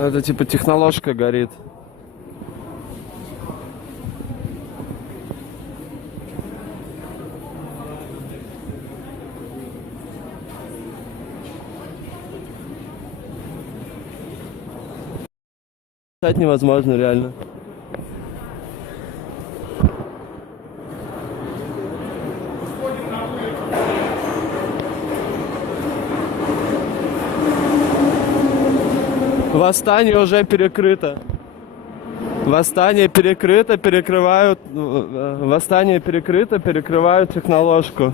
Это типа техноложка горит. Писать невозможно, реально. Восстание уже перекрыто. Восстание перекрыто, перекрывают... Восстание перекрыто, перекрывают техноложку.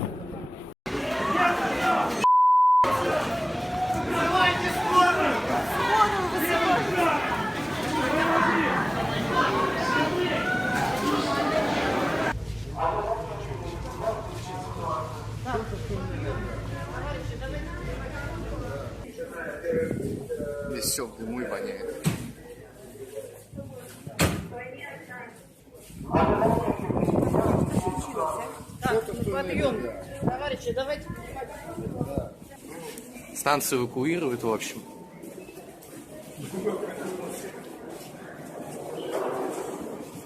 Здесь все в дыму и воняет. Подъем. Товарищи, давайте. Станцию эвакуируют, в общем.